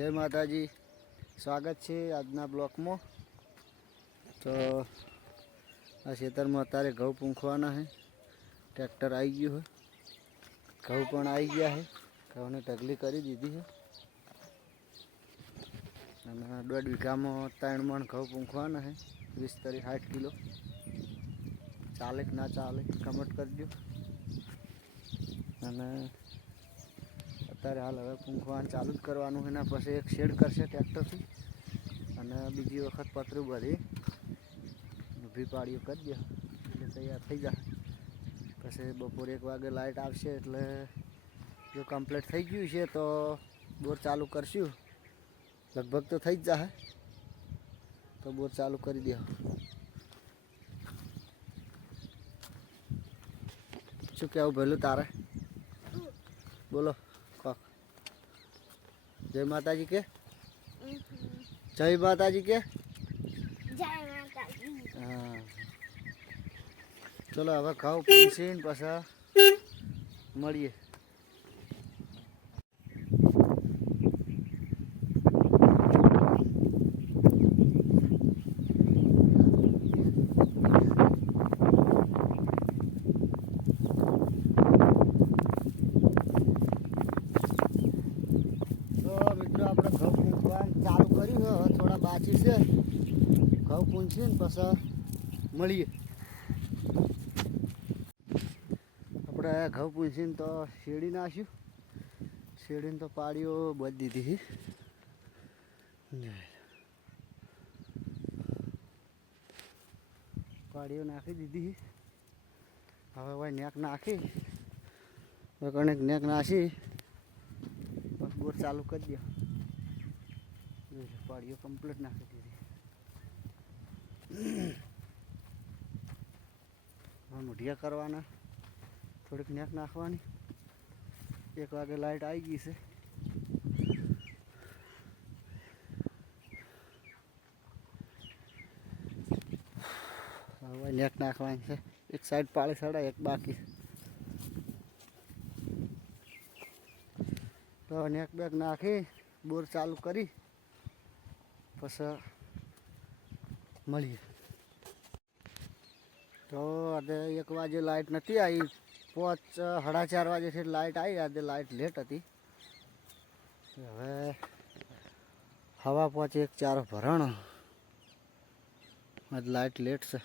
જય માતાજી, સ્વાગત છે આજના બ્લોકમાં। તો આ ખેતરમાં અત્યારે ઘઉં પૂંખવાના છે। ટ્રેક્ટર આવી ગયું છે, ઘઉં પણ આવી ગયા છે। ઘઉંને ઢગલી કરી દીધી છે અને 1.5 વીઘામાં 3 મણ ઘઉં પૂંખવાના છે। 20 થી 60 કિલો ચાલે કે ના ચાલે કમેન્ટ કરજો। અને અત્યારે હાલ હવે પૂંખવાનું ચાલુ જ કરવાનું છે। એના પછી એક શેડ કરશે ટ્રેક્ટરથી અને બીજી વખત પતરું ભરી ઊભી પાડીઓ કરી દે એટલે તૈયાર થઈ જાય। પછી બપોરે 1 વાગે લાઇટ આવશે એટલે જો કમ્પ્લીટ થઈ ગયું છે તો બોર ચાલુ કરશું। લગભગ તો થઈ જ જાય તો બોર ચાલુ કરી દે। શું કહેવું ભલું તારે? બોલો કોક। જય માતાજી કે જય માતાજી કે હા। ચલો હવે ઘઉં પૂંછીને પછી મળીએ। મિત્રો આપણે ઘઉં પૂંછવાનું ચાલુ કર્યું છે, હવે થોડા બાકી છે। ઘઉં પૂંછીને પછી મળીએ। આપણે ઘઉં પૂંછીને તો શેરડી નાખ્યું, શેરડીને તો પાડીઓ બધી દીધી। પાડીઓ નાખી દીધી। હવે ભાઈ નેક નાખી કણેક નેક નાખી બસ બોર ચાલુ કરી દો। પાડીઓ કમ્પ્લીટ નાખી દીધી। મુઠિયા કરવાના, થોડીક નેક નાખવાની। 1 વાગે લાઇટ આવી ગઈ છે। હવે નેક નાખવાની છે। એક સાઈડ પાળી સડા, એક બાકી। તો નેક બેક નાખી બોર ચાલુ કરી પછી મળીએ। તો આજે 1 વાગે લાઇટ નથી આવી, 5-4:30 વાગ્યાથી લાઇટ આવી। આજે લાઇટ લેટ હતી। હવે 5:15 1 ભરણ આજ લાઇટ લેટ છે,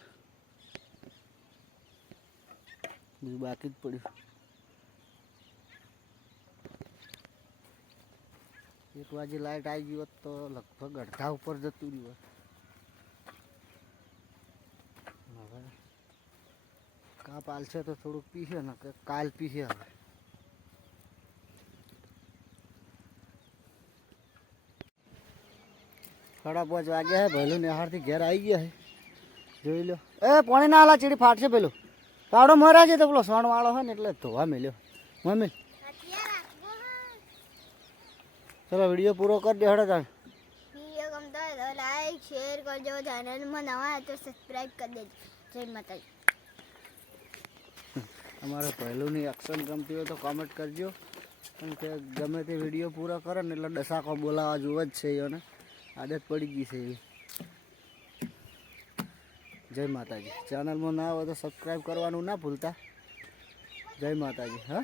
બીજું બાકી જ પડ્યું। 1 વાગે લાઇટ આવી ગઈ હોત તો લગભગ અડધા ઉપર જતું રહ્યું હોત। હવે કાપ આલશે તો થોડુંક પીશે ને કે કાલ પીશે। હવે 5:30 વાગ્યા છે। ભલું નેહારથી ઘેર આવી ગયા છે, જોઈ લો। એ પાણી ના આલા, ચીડી ફાટશે। પેલું પાવડો મરા છે તો પેલો સોણ વાળો હોય ને એટલે ધોવા મેલ્યો મમ્મી। ચલો વિડીયો પૂરો કરી દે હડો તાણ। વિડીયો ગમતો હોય તો લાઈક શેર કરજો, ચેનલમાં નવા હોય તો સબસ્ક્રાઇબ કરી દેજો। જય માતાજી। અમારે પહેલુંની એક્શન ગમતી હોય તો કોમેન્ટ કરજો, કારણ કે ગમે તે વિડીયો પૂરો કરે ને એટલે ડસાકો બોલાવા જોવે જ છે। એને આદત પડી ગઈ છે એવી। જય માતાજી। ચેનલમાં ના હોય તો સબસ્ક્રાઈબ કરવાનું ના ભૂલતા। જય માતાજી। હા।